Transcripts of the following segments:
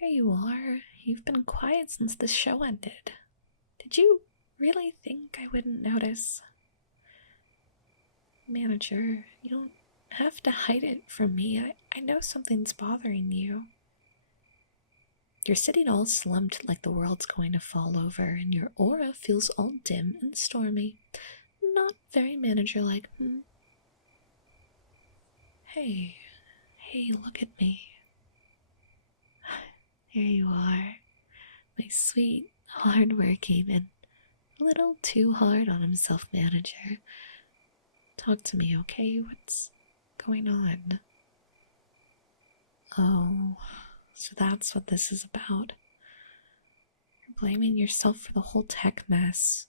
There you are. You've been quiet since the show ended. Did you really think I wouldn't notice? Manager, you don't have to hide it from me. I know something's bothering you. You're sitting all slumped like the world's going to fall over, and your aura feels all dim and stormy. Not very manager-like, Hey, look at me. Here you are, my sweet, hard-working, and a little too hard on himself manager. Talk to me, okay? What's going on? Oh, so that's what this is about. You're blaming yourself for the whole tech mess.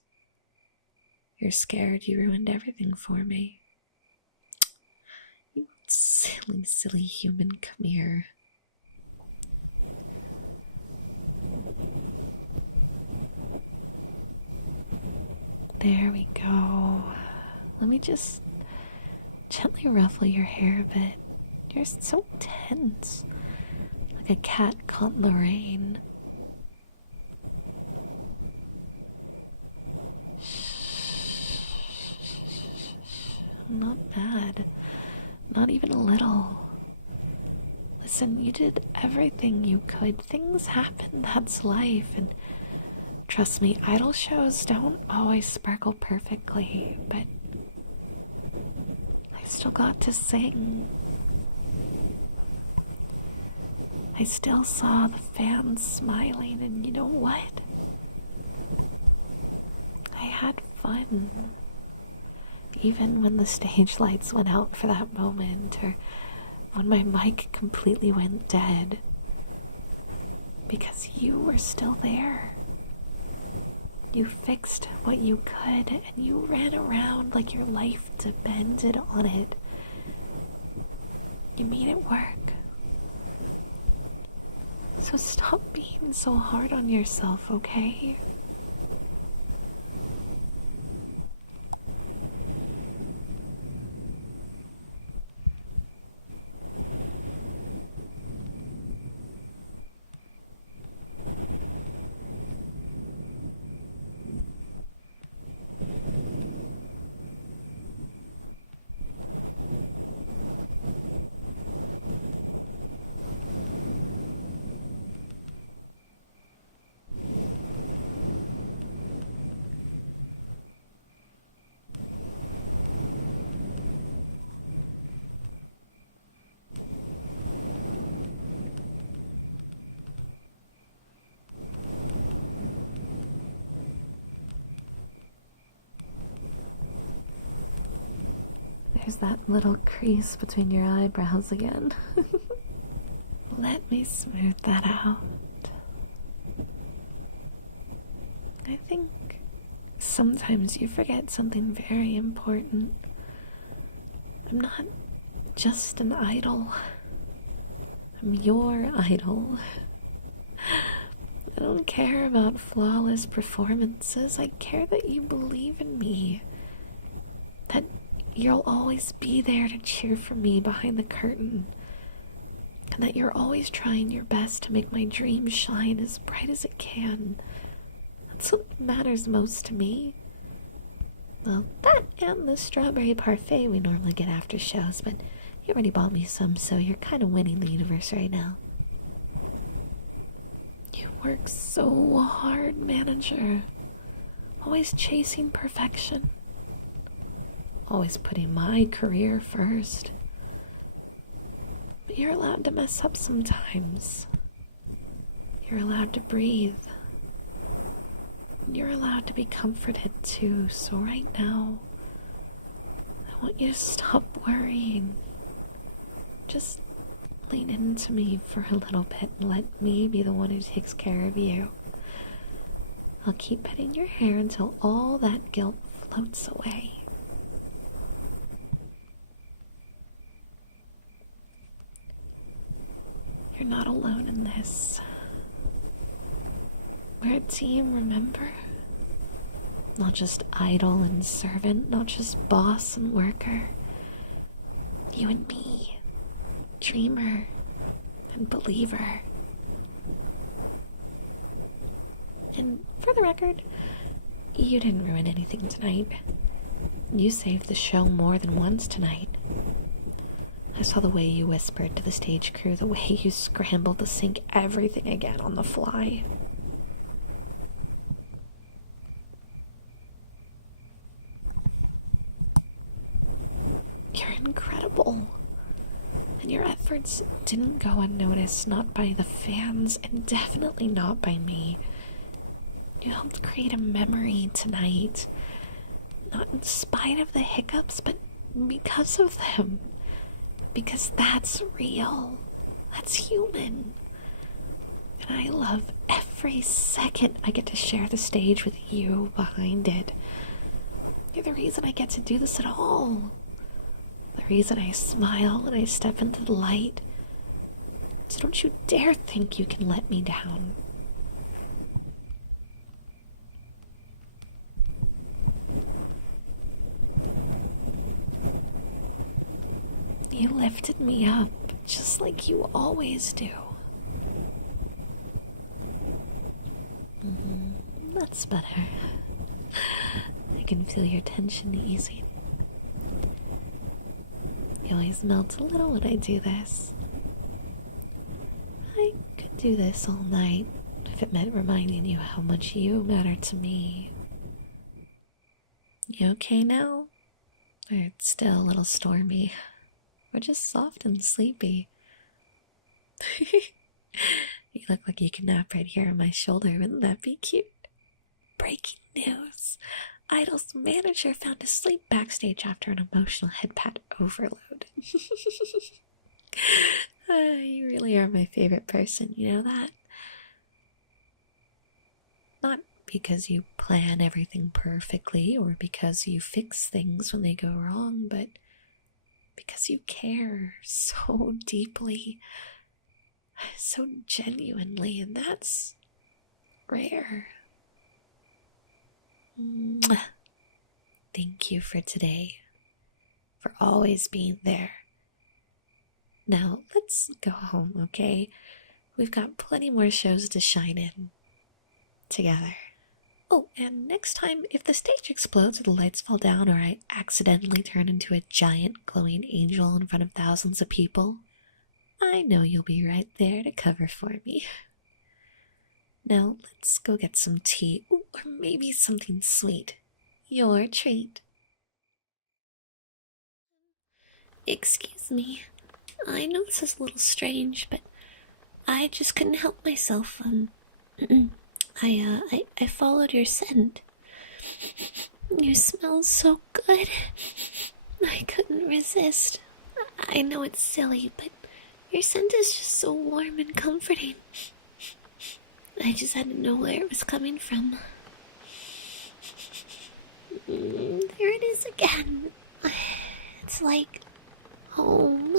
You're scared you ruined everything for me. You silly, silly human, come here. There we go. Let me just gently ruffle your hair a bit. You're so tense, like a cat caught in the rain. Shh. Not bad. Not even a little. Listen, you did everything you could. Things happen, that's life, and trust me, idol shows don't always sparkle perfectly, but I still got to sing. I still saw the fans smiling, and you know what? I had fun. Even when the stage lights went out for that moment, or when my mic completely went dead. Because you were still there. You fixed what you could, and you ran around like your life depended on it. You made it work. So stop being so hard on yourself, okay? There's that little crease between your eyebrows again. Let me smooth that out. I think sometimes you forget something very important. I'm not just an idol. I'm your idol. I don't care about flawless performances. I care that you believe in me. That you'll always be there to cheer for me behind the curtain. And that you're always trying your best to make my dream shine as bright as it can. That's what matters most to me. Well, that and the strawberry parfait we normally get after shows, but you already bought me some, so you're kind of winning the universe right now. You work so hard, manager. Always chasing perfection. Always putting my career first. But you're allowed to mess up sometimes. You're allowed to breathe. You're allowed to be comforted too. So right now, I want you to stop worrying. Just lean into me for a little bit and let me be the one who takes care of you. I'll keep petting your hair until all that guilt floats away. You're not alone in this. We're a team, remember? Not just idol and servant, not just boss and worker. You and me, dreamer and believer. And for the record, you didn't ruin anything tonight. You saved the show more than once tonight. I saw the way you whispered to the stage crew, the way you scrambled to sync everything again on the fly. You're incredible. And your efforts didn't go unnoticed, not by the fans, and definitely not by me. You helped create a memory tonight. Not in spite of the hiccups, but because of them. Because that's real. That's human. And I love every second I get to share the stage with you behind it. You're the reason I get to do this at all. The reason I smile when I step into the light. So don't you dare think you can let me down. You lifted me up, just like you always do. That's better. I can feel your tension easing. You always melt a little when I do this. I could do this all night if it meant reminding you how much you matter to me. You okay now? Or it's still a little stormy? Or just soft and sleepy? You look like you can nap right here on my shoulder. Wouldn't that be cute? Breaking news. Idol's manager found asleep backstage after an emotional headpad overload. You really are my favorite person, you know that? Not because you plan everything perfectly or because you fix things when they go wrong, but because you care so deeply, so genuinely, and that's rare. Mwah. Thank you for today, for always being there. Now, let's go home, okay? We've got plenty more shows to shine in together. Oh, and next time, if the stage explodes or the lights fall down or I accidentally turn into a giant glowing angel in front of thousands of people, I know you'll be right there to cover for me. Now, let's go get some tea, or maybe something sweet. Your treat. Excuse me. I know this is a little strange, but I just couldn't help myself. I followed your scent. You smell so good. I couldn't resist. I know it's silly, but your scent is just so warm and comforting. I just had to know where it was coming from. There it is again. It's like home.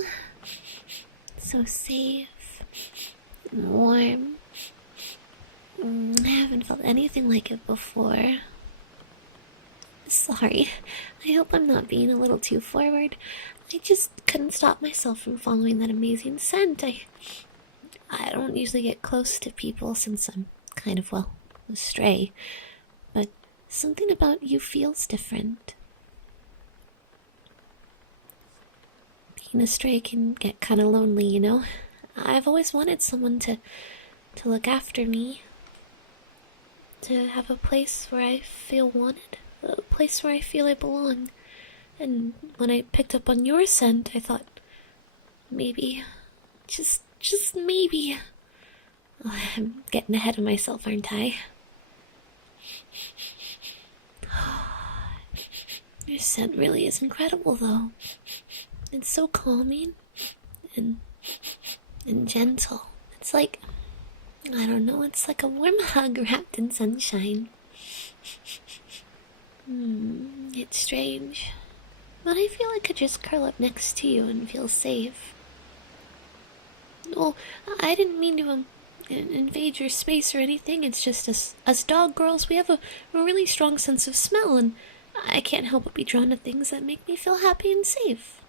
So safe and warm. I haven't felt anything like it before. Sorry, I hope I'm not being a little too forward. I just couldn't stop myself from following that amazing scent. I don't usually get close to people since I'm kind of, well, a stray. But something about you feels different. Being a stray can get kind of lonely, you know? I've always wanted someone to look after me. To have a place where I feel wanted. A place where I feel I belong. And when I picked up on your scent, I thought, maybe, just maybe. Oh, I'm getting ahead of myself, aren't I? Your scent really is incredible, though. It's so calming and gentle. It's like, I don't know, it's like a warm hug wrapped in sunshine. It's strange, but I feel I could just curl up next to you and feel safe. Well, I didn't mean to invade your space or anything. It's just us dog girls, we have a really strong sense of smell, and I can't help but be drawn to things that make me feel happy and safe.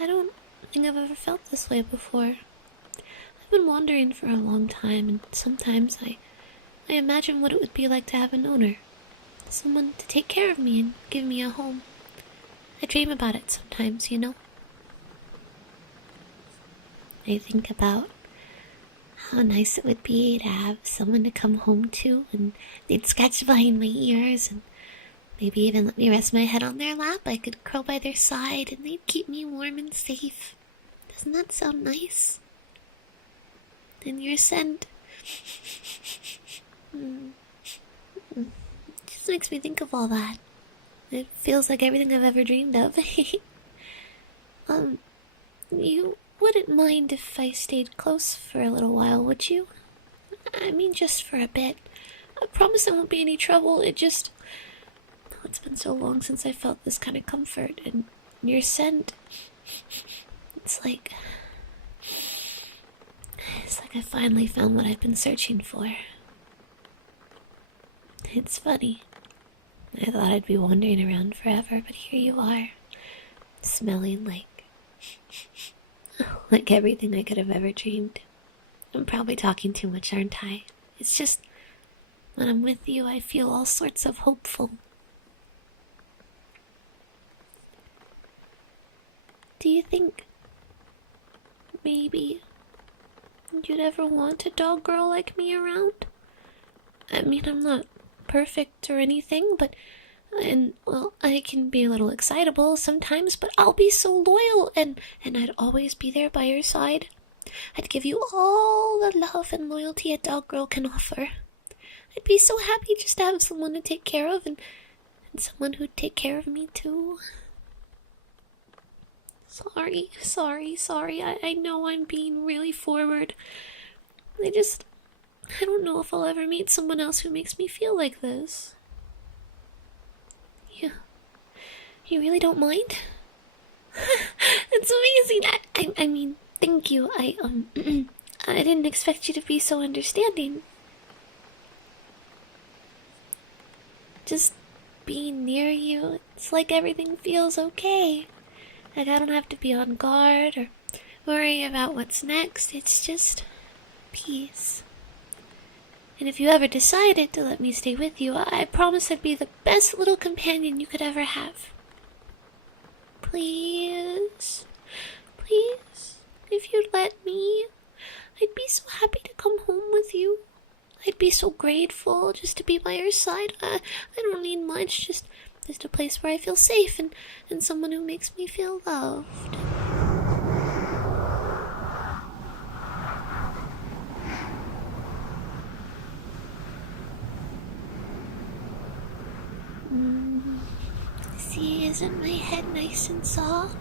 I don't think I've ever felt this way before. I've been wandering for a long time, and sometimes I I imagine what it would be like to have an owner. Someone to take care of me and give me a home. I dream about it sometimes, you know? I think about how nice it would be to have someone to come home to, and they'd scratch behind my ears and maybe even let me rest my head on their lap. I could curl by their side and they'd keep me warm and safe. Doesn't that sound nice? And your scent. Just makes me think of all that. It feels like everything I've ever dreamed of. You wouldn't mind if I stayed close for a little while, would you? I mean, just for a bit. I promise there won't be any trouble. It's been so long since I felt this kind of comfort, and your scent, it's like I finally found what I've been searching for. It's funny. I thought I'd be wandering around forever, but here you are, smelling like everything I could have ever dreamed. I'm probably talking too much, aren't I? It's just, when I'm with you, I feel all sorts of hopeful. Do you think maybe you'd ever want a dog girl like me around? I mean, I'm not perfect or anything, well, I can be a little excitable sometimes, but I'll be so loyal, and I'd always be there by your side. I'd give you all the love and loyalty a dog girl can offer. I'd be so happy just to have someone to take care of, and someone who'd take care of me too. Sorry. I know I'm being really forward. I don't know if I'll ever meet someone else who makes me feel like this. Yeah. You really don't mind? It's amazing. I mean, thank you. I didn't expect you to be so understanding. Just being near you, it's like everything feels okay. Like I don't have to be on guard or worry about what's next. It's just peace. And if you ever decided to let me stay with you, I promise I'd be the best little companion you could ever have. Please, if you'd let me, I'd be so happy to come home with you. I'd be so grateful just to be by your side. I don't need much, just a place where I feel safe and someone who makes me feel loved. See, isn't my head nice and soft?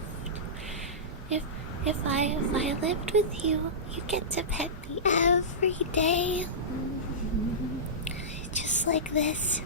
If I lived with you, you get to pet me every day. Just like this.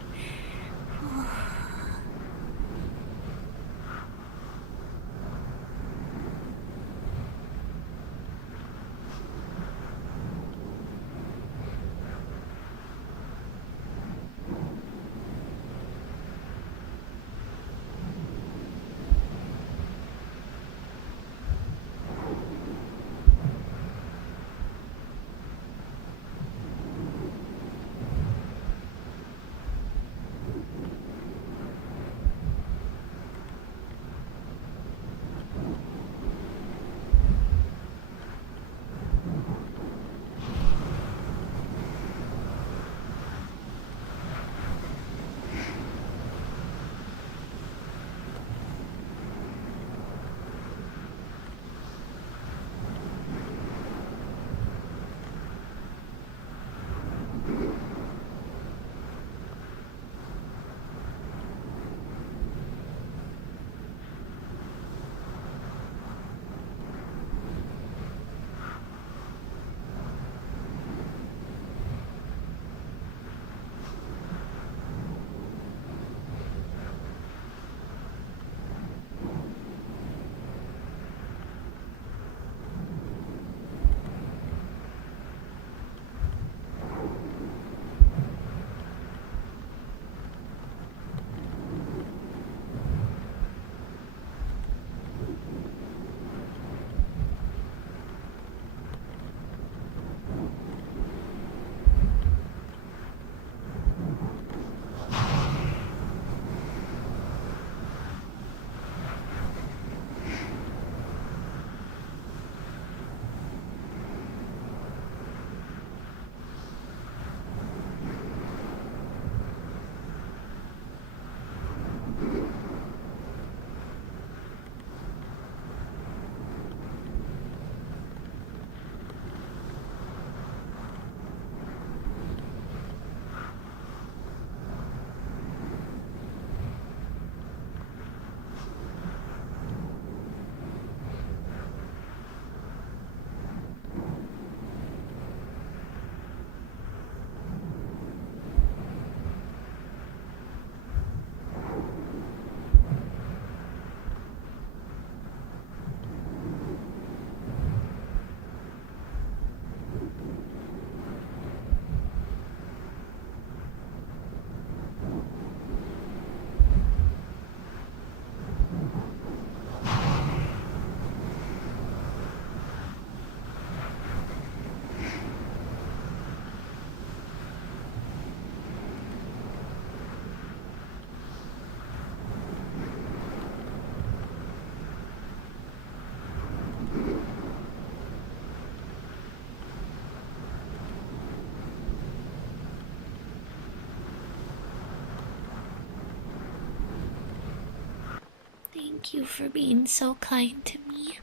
Thank you for being so kind to me.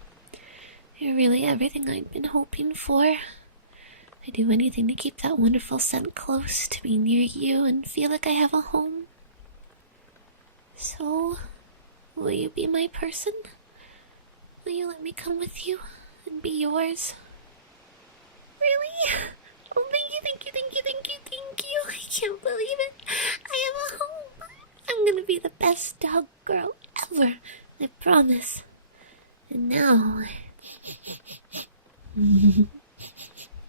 You're really everything I'd been hoping for. I'd do anything to keep that wonderful scent close, to be near you and feel like I have a home. So, will you be my person? Will you let me come with you and be yours? Really? Oh, thank you, thank you, thank you, thank you, thank you. I can't believe it. I have a home. I'm gonna be the best dog girl ever. I promise. And now,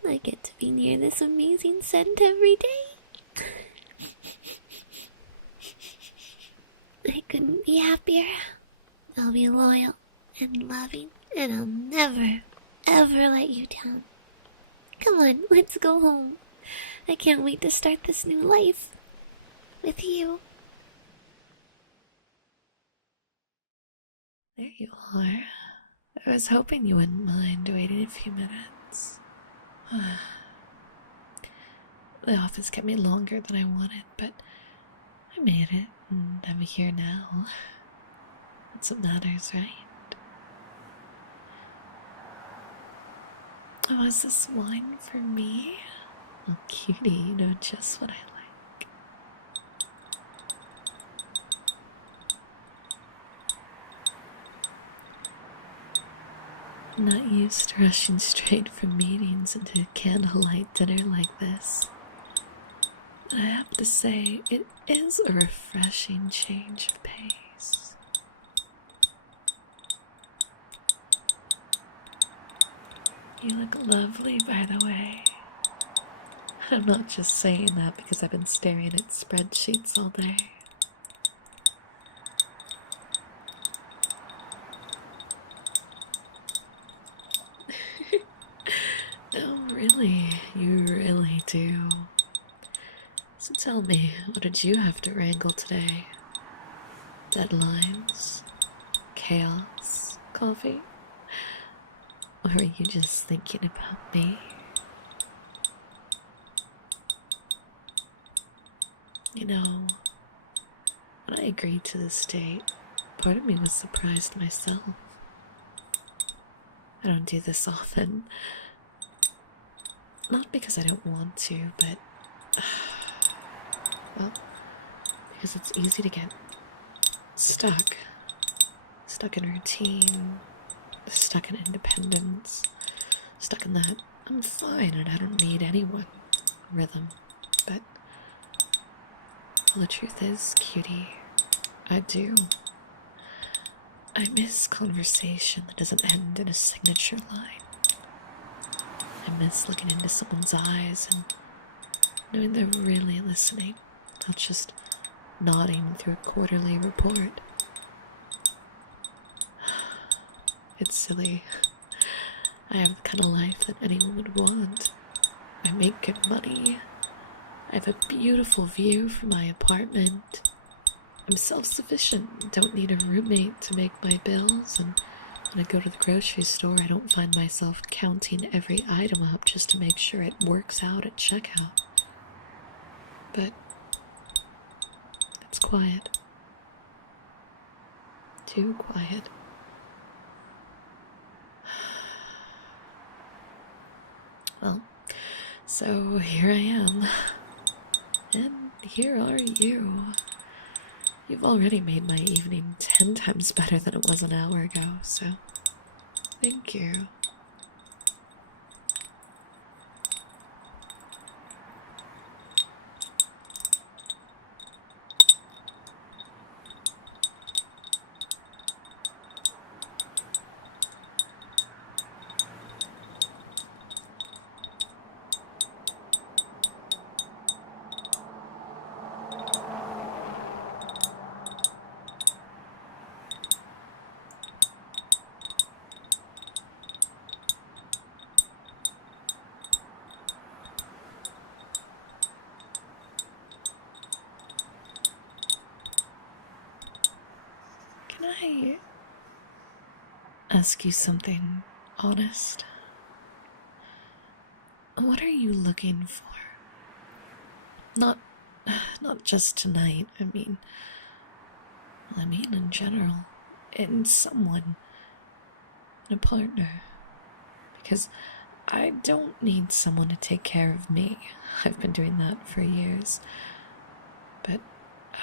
I get to be near this amazing scent every day. I couldn't be happier. I'll be loyal and loving, and I'll never, ever let you down. Come on, let's go home. I can't wait to start this new life with you. There you are. I was hoping you wouldn't mind waiting a few minutes. The office kept me longer than I wanted, but I made it, and I'm here now. That's what matters, right? Oh, is this wine for me? Oh, cutie, you know just what I like. I'm not used to rushing straight from meetings into candlelight dinner like this. But I have to say, it is a refreshing change of pace. You look lovely, by the way. I'm not just saying that because I've been staring at spreadsheets all day. Oh, really? You really do. So tell me, what did you have to wrangle today? Deadlines? Chaos? Coffee? Or were you just thinking about me? You know, when I agreed to this date, part of me was surprised myself. I don't do this often. Not because I don't want to, but well, because it's easy to get stuck. Stuck in routine, stuck in independence, stuck in that I'm fine and I don't need anyone rhythm. But, well, the truth is, cutie, I do. I miss conversation that doesn't end in a signature line. I miss looking into someone's eyes and knowing they're really listening, not just nodding through a quarterly report. It's silly. I have the kind of life that anyone would want. I make good money. I have a beautiful view from my apartment. I'm self-sufficient, don't need a roommate to make my bills, and when I go to the grocery store, I don't find myself counting every item up just to make sure it works out at checkout. But it's quiet. Too quiet. Well, so here I am. And here are you. You've already made my evening 10 times better than it was an hour ago, so thank you. Can I ask you something honest? What are you looking for? Not just tonight, I mean in general. in someone, in a partner. Because I don't need someone to take care of me. I've been doing that for years. But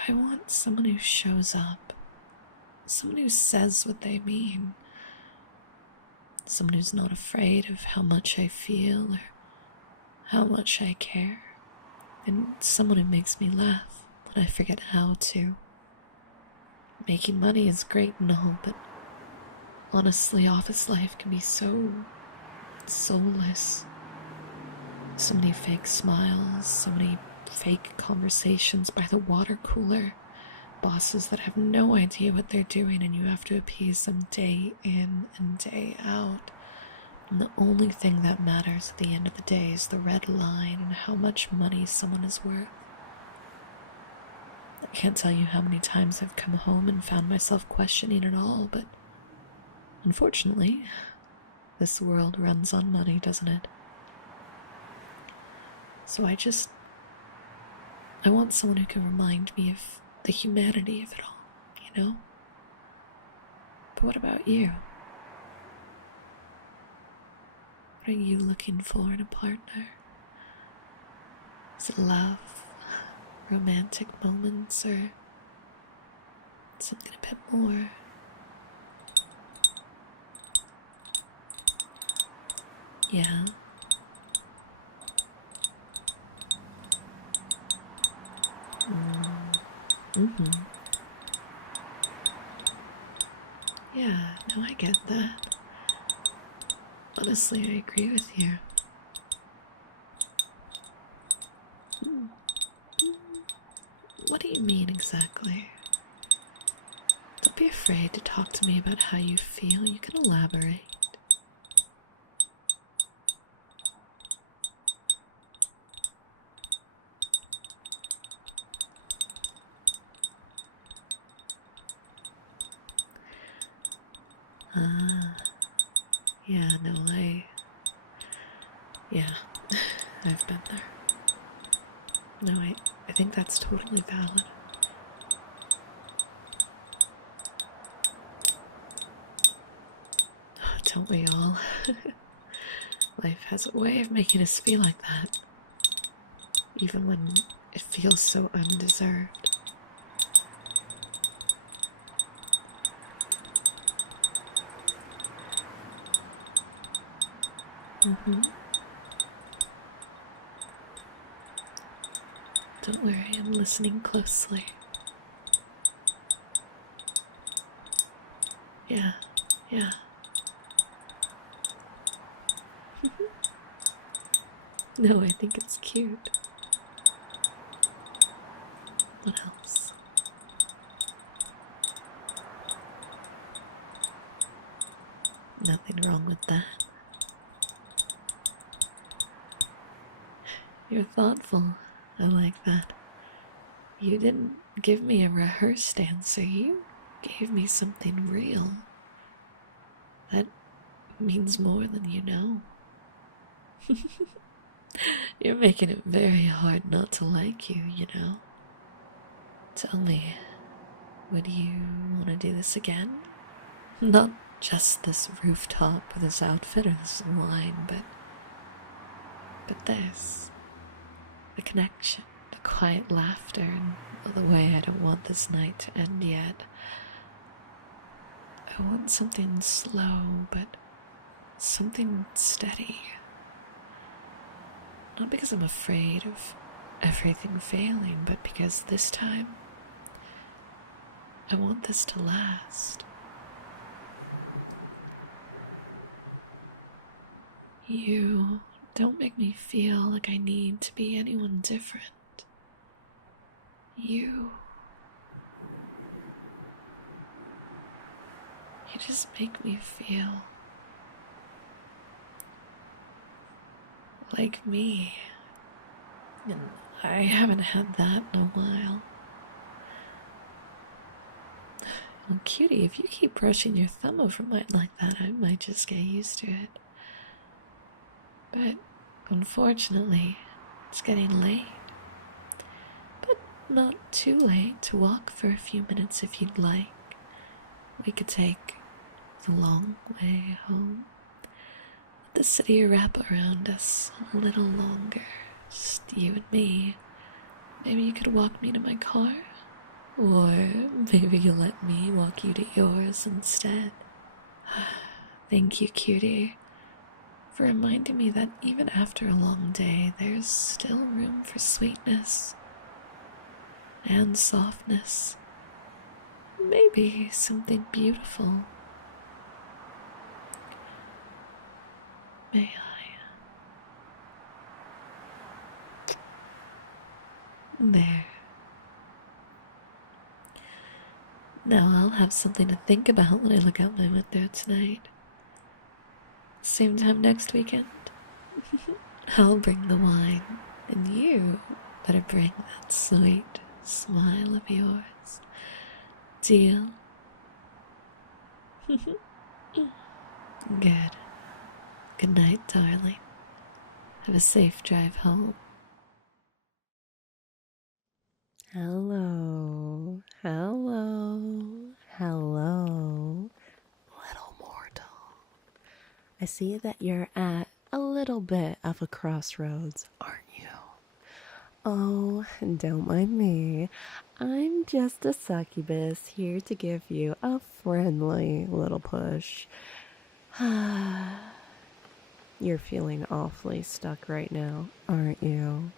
I want someone who shows up. Someone who says what they mean. Someone who's not afraid of how much I feel or how much I care. And someone who makes me laugh when I forget how to. Making money is great and all, but honestly, office life can be so soulless. So many fake smiles, so many fake conversations by the water cooler. Bosses that have no idea what they're doing and you have to appease them day in and day out. And the only thing that matters at the end of the day is the red line and how much money someone is worth. I can't tell you how many times I've come home and found myself questioning it all, but unfortunately, this world runs on money, doesn't it? So I want someone who can remind me of the humanity of it all, you know? But what about you? What are you looking for in a partner? Is it love, romantic moments, or something a bit more? Yeah. Mm-hmm. Yeah, no, I get that. Honestly, I agree with you. What do you mean exactly? Don't be afraid to talk to me about how you feel. You can elaborate. Ah, yeah, no, yeah, I've been there. No, I think that's totally valid. Don't we all? Life has a way of making us feel like that, even when it feels so undeserved. Mm-hmm. Don't worry, I'm listening closely. Yeah, yeah. No, I think it's cute. What else? Nothing wrong with that. You're thoughtful. I like that. You didn't give me a rehearsed answer. You gave me something real. That means more than you know. You're making it very hard not to like you, you know? Tell me, would you want to do this again? Not just this rooftop or this outfit or this line, but this. The connection, the quiet laughter, and the way I don't want this night to end yet. I want something slow, but something steady. Not because I'm afraid of everything failing, but because this time, I want this to last. You don't make me feel like I need to be anyone different. You just make me feel like me. And I haven't had that in a while. Well, cutie, if you keep brushing your thumb over mine like that, I might just get used to it. But unfortunately, it's getting late. But not too late to walk for a few minutes if you'd like. we could take the long way home. Let the city wrap around us a little longer. Just you and me. Maybe you could walk me to my car? Or maybe you'll let me walk you to yours instead. Thank you, cutie, for reminding me that even after a long day, there's still room for sweetness and softness. Maybe something beautiful. May I? There. Now I'll have something to think about when I look out my window tonight. Same time next weekend. I'll bring the wine, and you better bring that sweet smile of yours. Deal? Good. Good night, darling. Have a safe drive home. Hello, hello, hello, little mortal. I see that you're at a little bit of a crossroads, aren't you? Oh, don't mind me. I'm just a succubus here to give you a friendly little push. You're feeling awfully stuck right now, aren't you?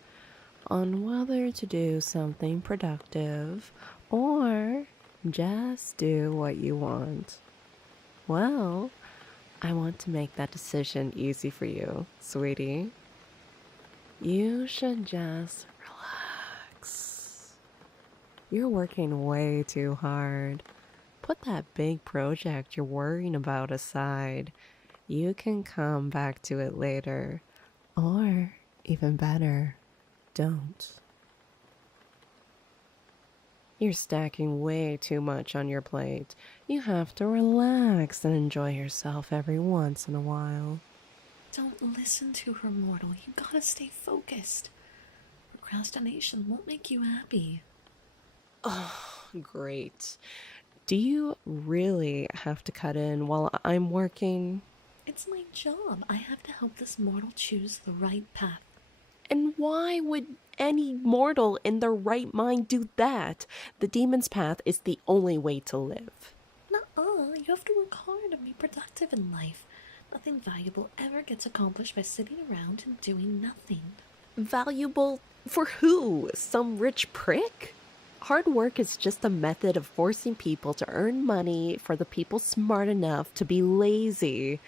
On whether to do something productive or just do what you want. Well, I want to make that decision easy for you, sweetie. You should just relax. You're working way too hard. Put that big project you're worrying about aside. You can come back to it later. Or, even better, don't. You're stacking way too much on your plate. You have to relax and enjoy yourself every once in a while. Don't listen to her, mortal. You gotta stay focused. Procrastination won't make you happy. Oh, great. Do you really have to cut in while I'm working? It's my job. I have to help this mortal choose the right path. And why would any mortal in their right mind do that? The demon's path is the only way to live. Nuh-uh. You have to work hard and be productive in life. Nothing valuable ever gets accomplished by sitting around and doing nothing. Valuable for who? Some rich prick? Hard work is just a method of forcing people to earn money for the people smart enough to be lazy.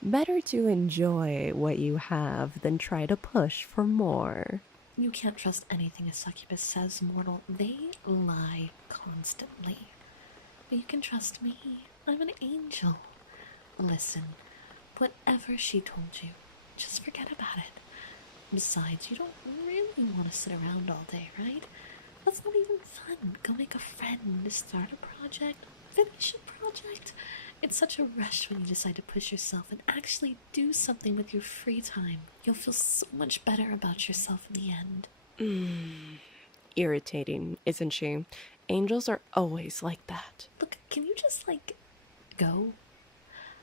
Better to enjoy what you have than try to push for more. You can't trust anything a succubus says, mortal. They lie constantly. But you can trust me. I'm an angel. Listen, whatever she told you, just forget about it. Besides, you don't really want to sit around all day, right? That's not even fun. Go make a friend, start a project, finish a project. It's such a rush when you decide to push yourself and actually do something with your free time. You'll feel so much better about yourself in the end. Irritating, isn't she? Angels are always like that. Look, can you just, go?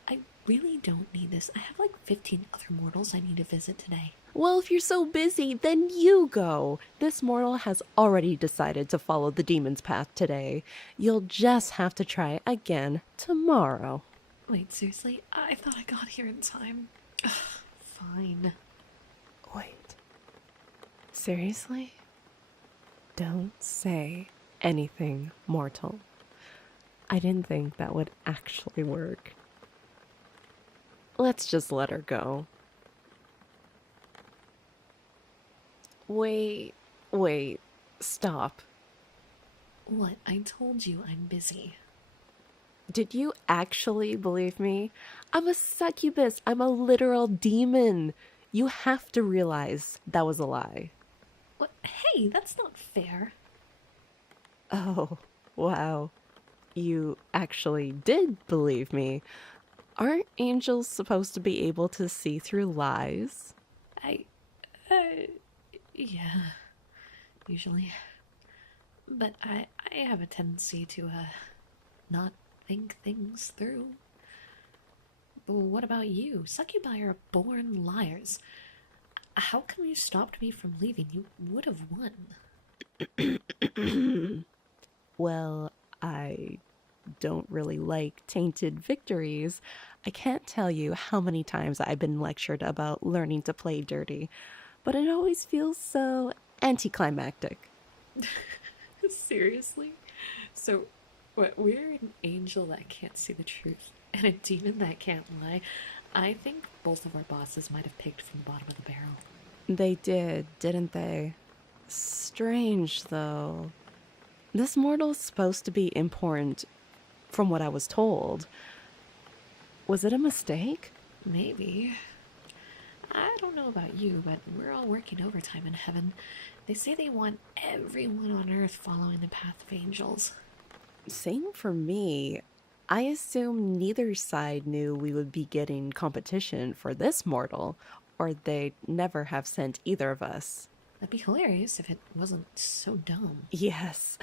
I really don't need this. I have 15 other mortals I need to visit today. Well, if you're so busy, then you go. This mortal has already decided to follow the demon's path today. You'll just have to try again tomorrow. Wait, seriously? I thought I got here in time. Ugh, fine. Wait. Seriously? Don't say anything, mortal. I didn't think that would actually work. Let's just let her go. Wait, stop. What? I told you I'm busy. Did you actually believe me? I'm a succubus. I'm a literal demon. You have to realize that was a lie. What? Hey, that's not fair. Oh, wow. You actually did believe me. Aren't angels supposed to be able to see through lies? Yeah, usually. But I have a tendency to, not think things through. But what about you? Succubi are born liars. How come you stopped me from leaving? You would have won. Well, I don't really like tainted victories. I can't tell you how many times I've been lectured about learning to play dirty, but it always feels so anticlimactic. Seriously? So, what? We're an angel that can't see the truth and a demon that can't lie. I think both of our bosses might have picked from the bottom of the barrel. They did, didn't they? Strange, though. This mortal's supposed to be important from what I was told. Was it a mistake? Maybe. I don't know about you, but we're all working overtime in heaven. They say they want everyone on earth following the path of angels. Same for me. I assume neither side knew we would be getting competition for this mortal, or they'd never have sent either of us. That'd be hilarious if it wasn't so dumb. Yes.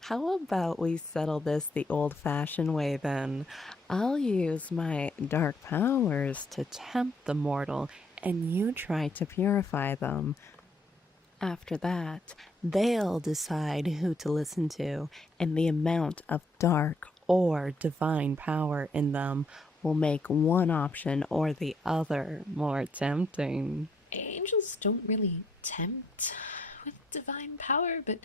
How about we settle this the old fashioned way then? I'll use my dark powers to tempt the mortal, and you try to purify them. After that, they'll decide who to listen to, and the amount of dark or divine power in them will make one option or the other more tempting. Angels don't really tempt with divine power, but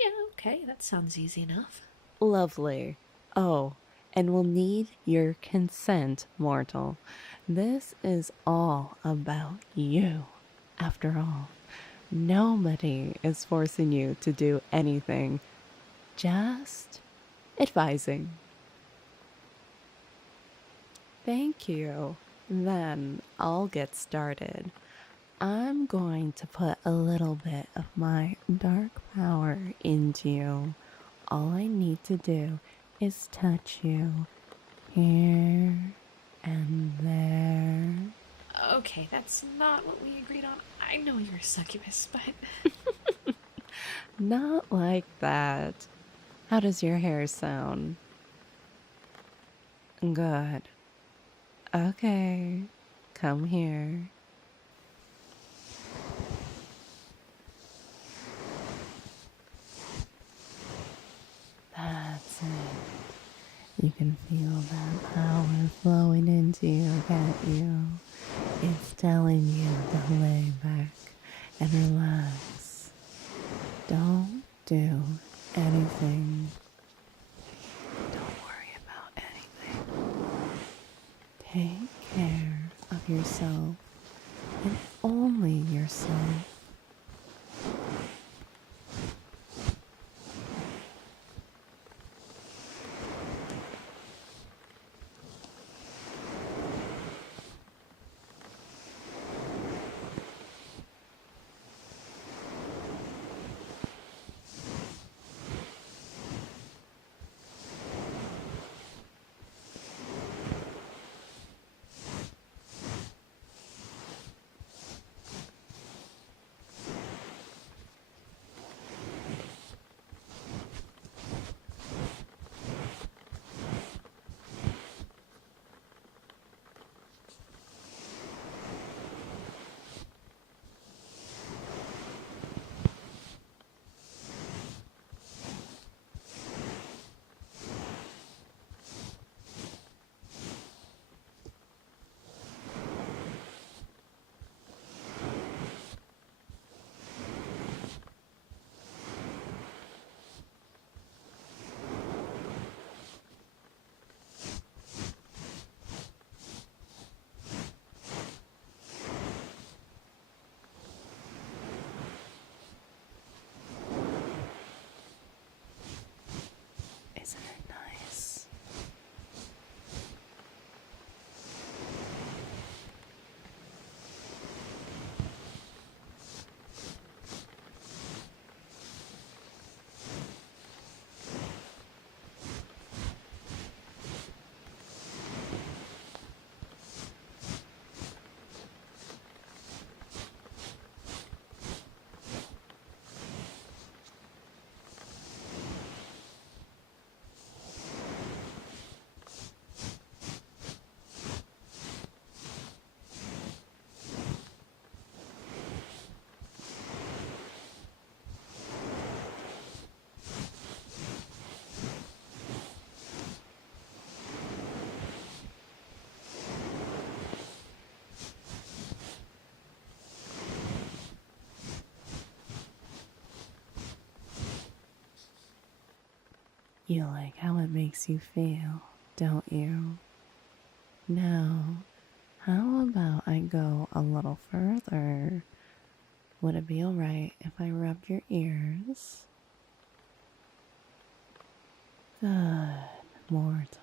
yeah, okay, that sounds easy enough. Lovely. Oh, and we'll need your consent, mortal. This is all about you, after all. Nobody is forcing you to do anything, just advising. Thank you. Then I'll get started. I'm going to put a little bit of my dark power into you. All I need to do is touch you here and there. Okay, that's not what we agreed on. I know you're a succubus, but Not like that. How does your hair sound? Good. Okay, come here. That's it. You can feel that power flowing into you, can't you? It's telling you to lay back and relax. Don't do anything. Don't worry about anything. Take care of yourself and only yourself. You like how it makes you feel, don't you? Now, how about I go a little further? Would it be alright if I rubbed your ears? Good, mortal.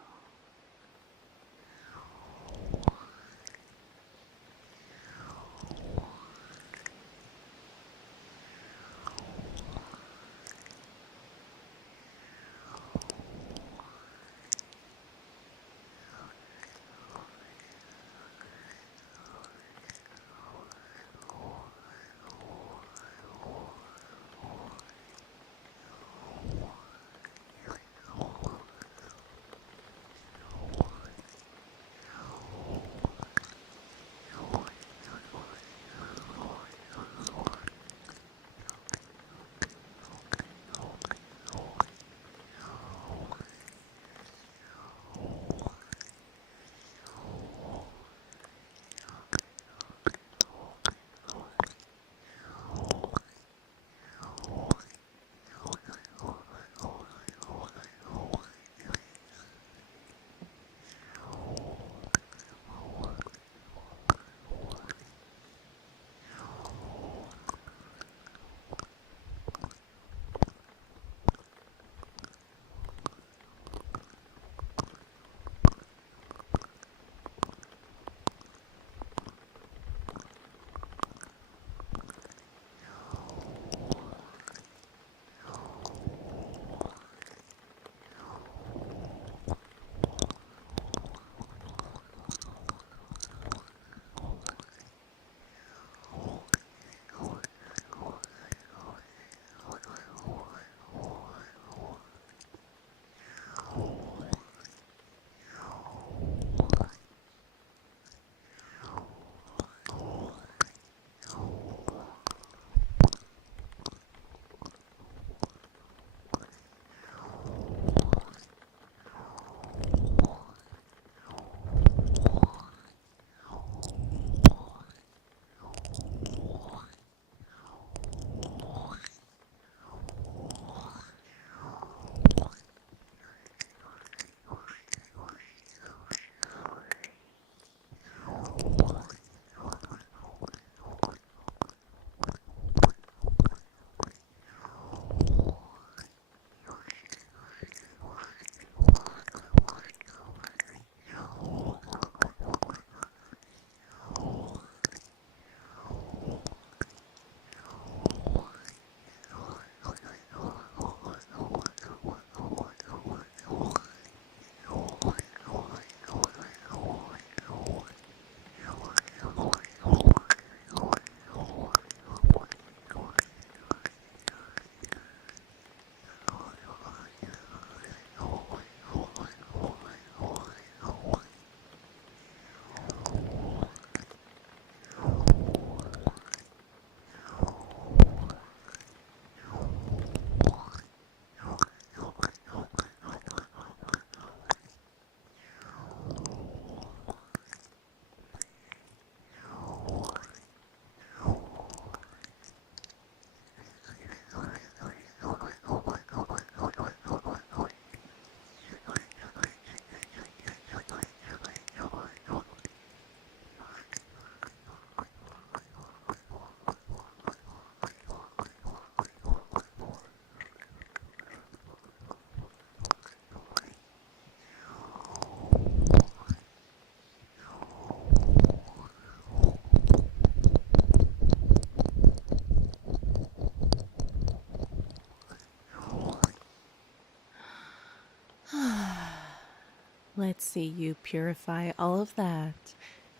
Let's see you purify all of that,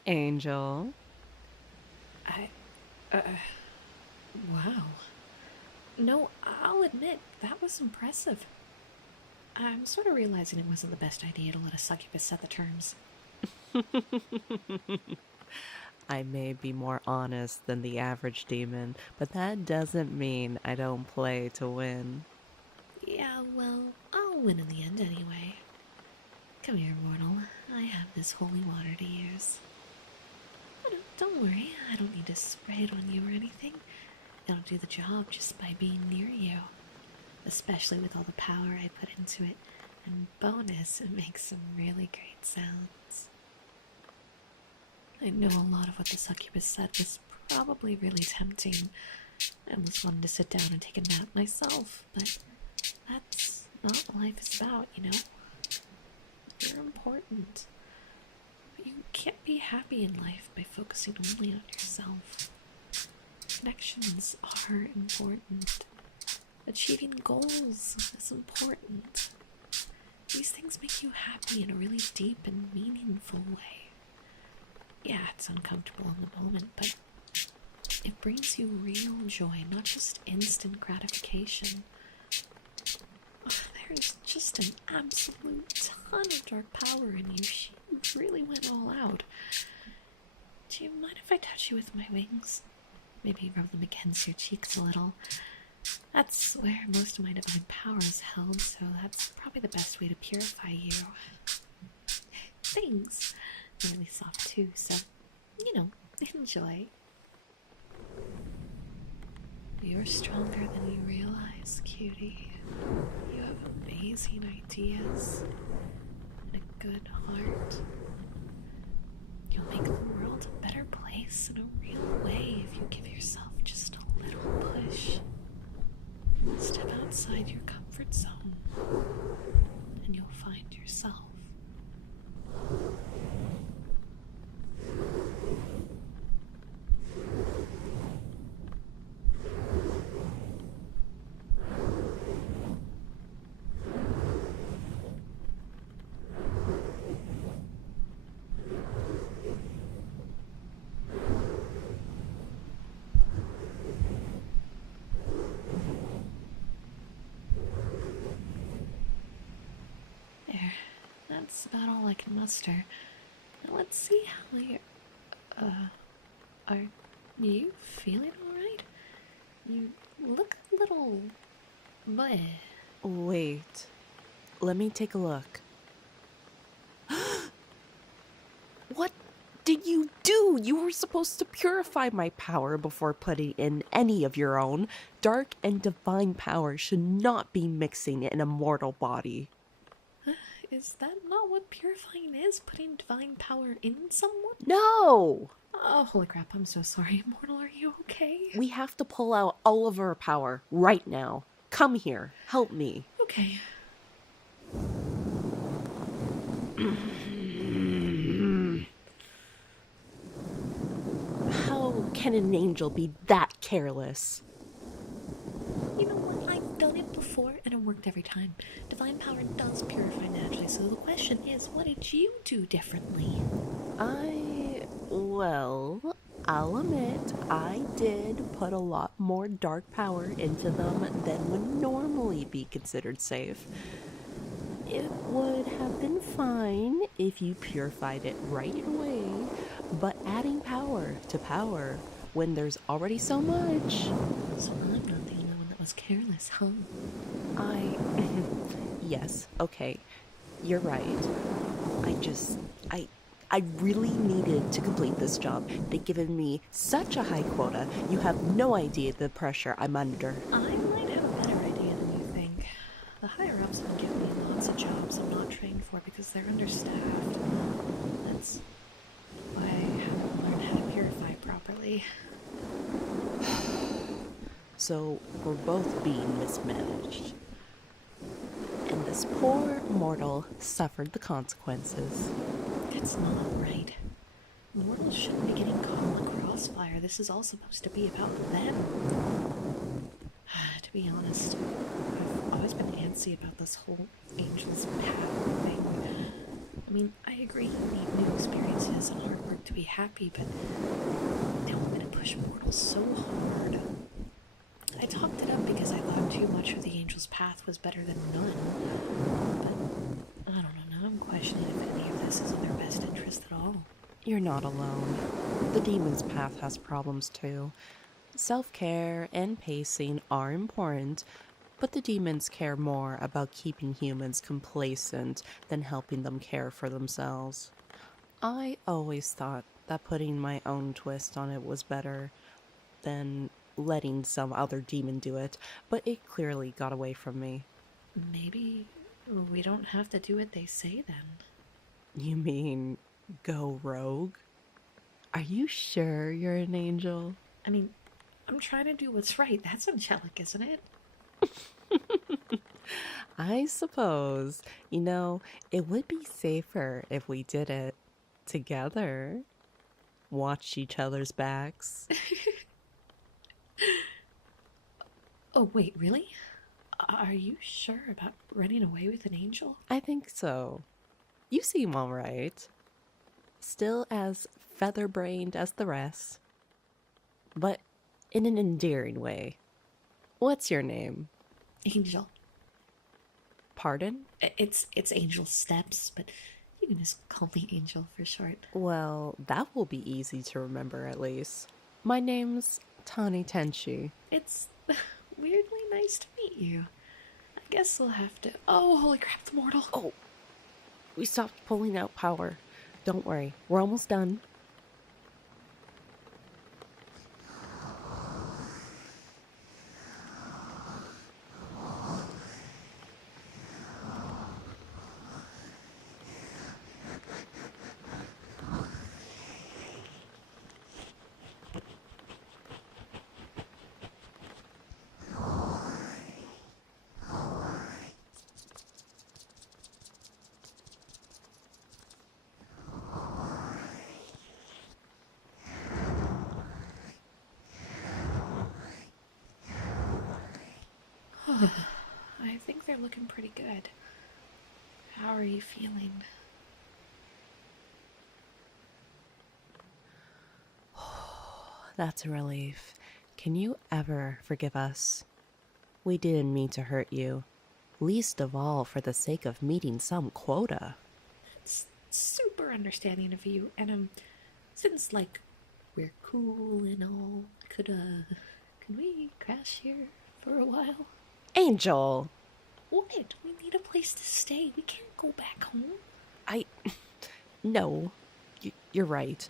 Angel. Wow. No, I'll admit, that was impressive. I'm sort of realizing it wasn't the best idea to let a succubus set the terms. I may be more honest than the average demon, but that doesn't mean I don't play to win. Yeah, well, I'll win in the end anyway. Come here, mortal. I have this holy water to use. Oh, no, don't worry, I don't need to spray it on you or anything. It'll do the job just by being near you. especially with all the power I put into it. And bonus, it makes some really great sounds. I know a lot of what the succubus said was probably really tempting. I almost wanted to sit down and take a nap myself, but that's not what life is about, you know? You're important. But you can't be happy in life by focusing only on yourself. Connections are important. Achieving goals is important. These things make you happy in a really deep and meaningful way. Yeah, it's uncomfortable in the moment, but it brings you real joy, not just instant gratification. There's just an absolute ton of dark power in you. She really went all out. Do you mind if I touch you with my wings? Maybe rub them against your cheeks a little. That's where most of my divine power is held, so that's probably the best way to purify you. Thanks. They're really soft too, so, enjoy. You're stronger than you realize, cutie. You have amazing ideas and a good heart. You'll make the world a better place in a real way if you give yourself just a little push. Step outside your comfort zone, and you'll find yourself. There, that's about all I can muster. Now let's see how you're... Are you feeling alright? You look a little... bleh. Wait, let me take a look. What did you do? You were supposed to purify my power before putting in any of your own. Dark and divine power should not be mixing in a mortal body. Is that not what purifying is? Putting divine power in someone? No! Oh, holy crap, I'm so sorry. Immortal, are you okay? We have to pull out all of our power right now. Come here, help me. Okay. How can an angel be that careless? You know what? I've done it before and it worked every time. Divine power does purify naturally, so the question is, what did you do differently? Well, I'll admit I did put a lot more dark power into them than would normally be considered safe. It would have been fine if you purified it right away, but adding power to power when there's already so much... So I'm not the only one that was careless, huh? Yes, okay, you're right. I really needed to complete this job. They've given me such a high quota. You have no idea the pressure I'm under. I might have a better idea than you think. The higher-ups will give me lots of jobs I'm not trained for because they're understaffed. That's why I haven't learned how to purify properly. So we're both being mismanaged. And this poor mortal suffered the consequences. That's not right. Mortals shouldn't be getting caught in the crossfire. This is all supposed to be about them. To be honest, I've always been antsy about this whole Angel's Path thing. I mean, I agree you need new experiences and hard work to be happy, but now I'm gonna push mortals so hard. I talked it up because I thought too much of the Angel's Path was better than none. But I don't know, now I'm questioning if any of this is in their best interest at all. You're not alone. The demon's path has problems too. Self-care and pacing are important, but the demons care more about keeping humans complacent than helping them care for themselves. I always thought that putting my own twist on it was better than letting some other demon do it, but it clearly got away from me. Maybe we don't have to do what they say then. You mean go rogue? Are you sure you're an angel? I mean, I'm trying to do what's right. That's angelic, isn't it? I suppose. You know, it would be safer if we did it together. Watch each other's backs. Oh, wait, really? Are you sure about running away with an angel? I think so. You seem all right. Still as feather-brained as the rest, but in an endearing way. What's your name? Angel. Pardon? It's Angel Steps, but you can just call me Angel for short. Well, that will be easy to remember at least. My name's Tani Tenshi. It's weirdly nice to meet you. I guess we'll have to. Oh, holy crap, the mortal. Oh, we stopped pulling out power. Don't worry, we're almost done. I think they're looking pretty good. How are you feeling? That's a relief. Can you ever forgive us? We didn't mean to hurt you, least of all for the sake of meeting some quota. It's super understanding of you, and since like we're cool and all, could we crash here for a while? Angel! What? We need a place to stay. We can't go back home. I. No, you're right.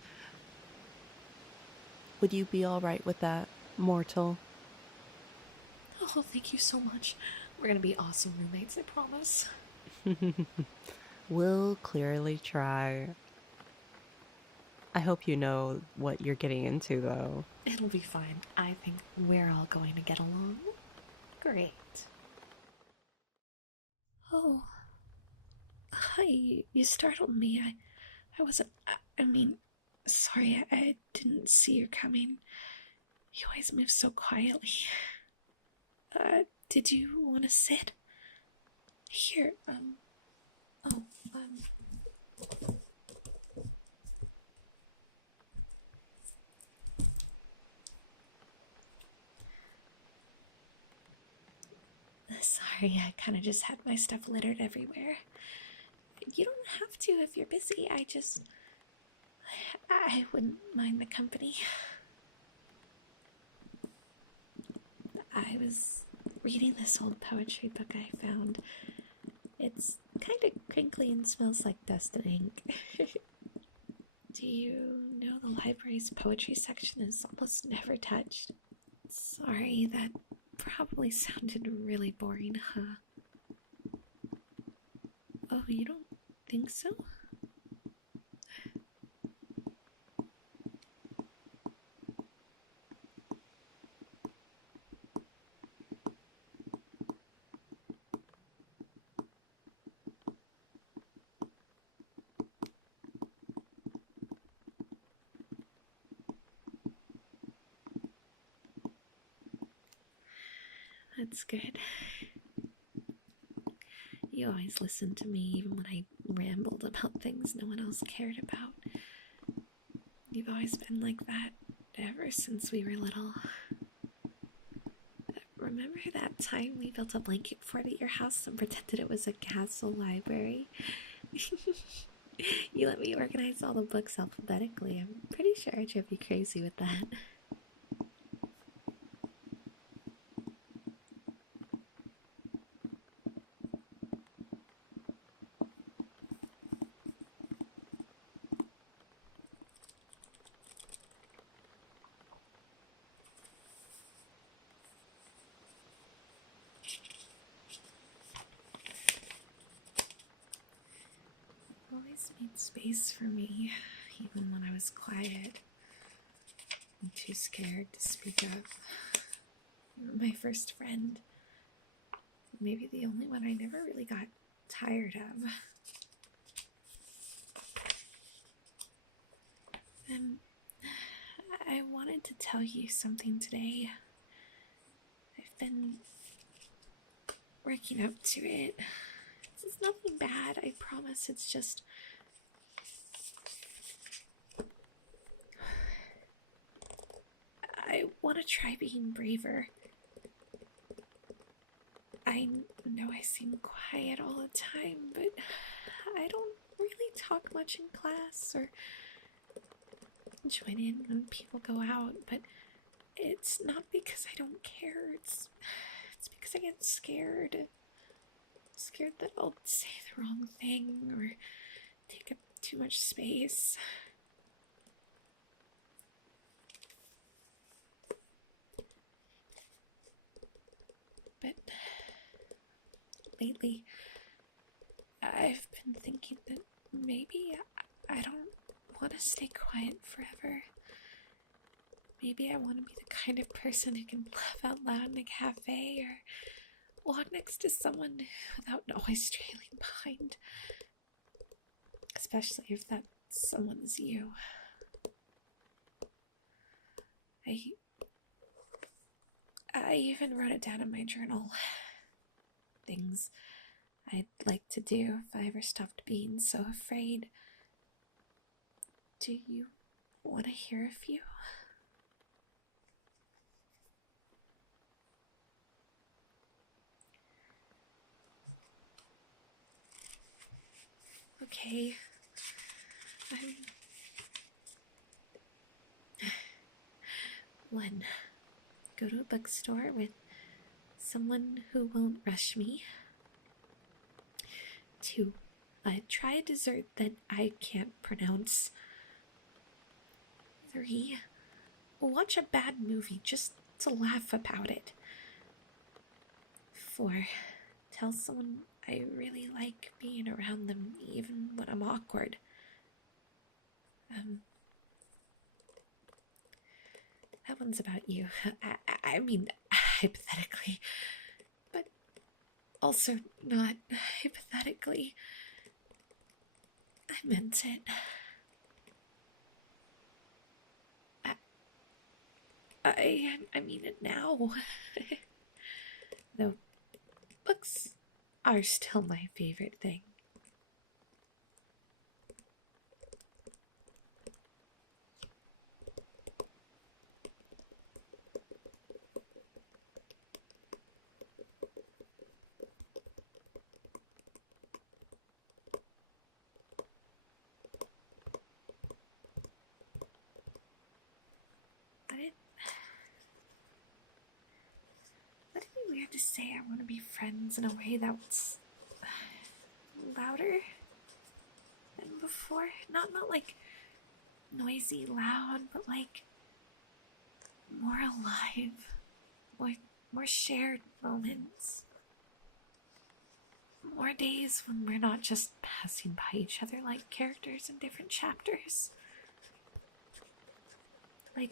Would you be alright with that, mortal? Oh, thank you so much. We're gonna be awesome roommates, I promise. We'll clearly try. I hope you know what you're getting into, though. It'll be fine. I think we're all going to get along. Great. Oh. Hi, you startled me. I wasn't. I mean, sorry, I didn't see you coming. You always move so quietly. Did you want to sit? Here, oh, sorry, I kind of just had my stuff littered everywhere. You don't have to if you're busy. I wouldn't mind the company. I was reading this old poetry book I found. It's kind of crinkly and smells like dust and ink. Do you know the library's poetry section is almost never touched? Sorry, that probably sounded really boring, huh? Oh, you don't think so? That's good. You always listened to me even when I rambled about things no one else cared about. You've always been like that ever since we were little. Remember that time we built a blanket fort at your house and pretended it was a castle library? You let me organize all the books alphabetically. I'm pretty sure I drove you crazy with that. made space for me, even when I was quiet and too scared to speak up. You were my first friend. Maybe the only one I never really got tired of. And I wanted to tell you something today. I've been working up to it. It's nothing bad, I promise. It's just... I want to try being braver. I know I seem quiet all the time, but I don't really talk much in class or join in when people go out, but it's not because I don't care. It's because I get scared. Scared that I'll say the wrong thing or take up too much space. But lately, I've been thinking that maybe I don't want to stay quiet forever. Maybe I want to be the kind of person who can laugh out loud in a cafe or walk next to someone without always trailing behind. Especially if that someone's you. I even wrote it down in my journal. Things I'd like to do if I ever stopped being so afraid. Do you want to hear a few? Okay. 1. Go to a bookstore with someone who won't rush me. 2. Try a dessert that I can't pronounce. 3. Watch a bad movie just to laugh about it. 4. Tell someone I really like being around them even when I'm awkward. That one's about you. I mean, hypothetically. But also not hypothetically. I meant it. I mean it now. Though books are still my favorite thing. Would it be weird to say I want to be friends in a way that's louder than before? Not like noisy loud, but like more alive, more shared moments, more days when we're not just passing by each other like characters in different chapters. Like,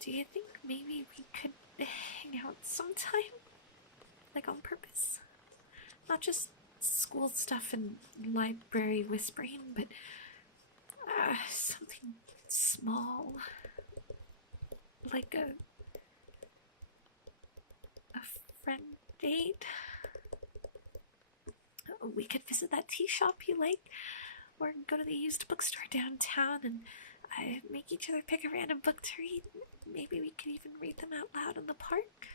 do you think maybe we could hang out sometime? Like on purpose? Not just school stuff and library whispering, but something small. Like a friend date. We could visit that tea shop you like, or go to the used bookstore downtown and make each other pick a random book to read. Maybe we could even read them out loud in the park.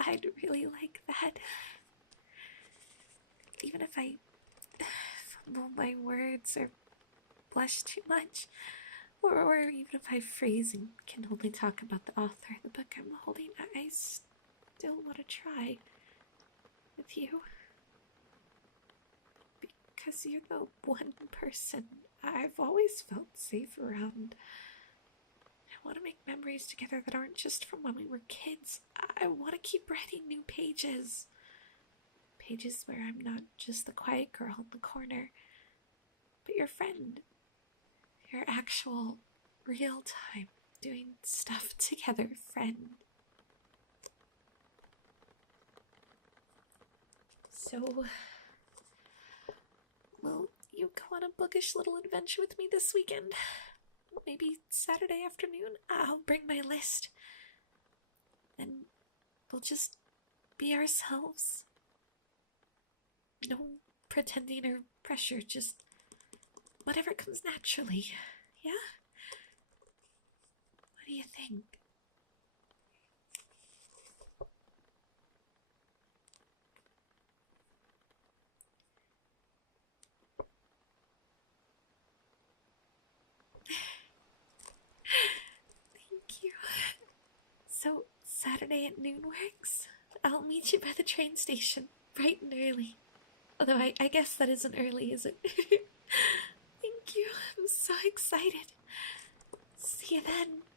I'd really like that. Even if I fumble my words or blush too much, or even if I freeze and can only talk about the author of the book I'm holding, I still want to try with you. Because you're the one person I've always felt safe around. I want to make memories together that aren't just from when we were kids. I want to keep writing new pages. Pages where I'm not just the quiet girl in the corner, but your friend. Your actual, real time, doing stuff together friend. So, will you go on a bookish little adventure with me this weekend? Maybe Saturday afternoon? I'll bring my list. And we'll just be ourselves. No pretending or pressure, just whatever comes naturally. Yeah? What do you think? Thank you. So, Saturday at noon works? I'll meet you by the train station, bright and early. Although I guess that isn't early, is it? Thank you. I'm so excited. See you then.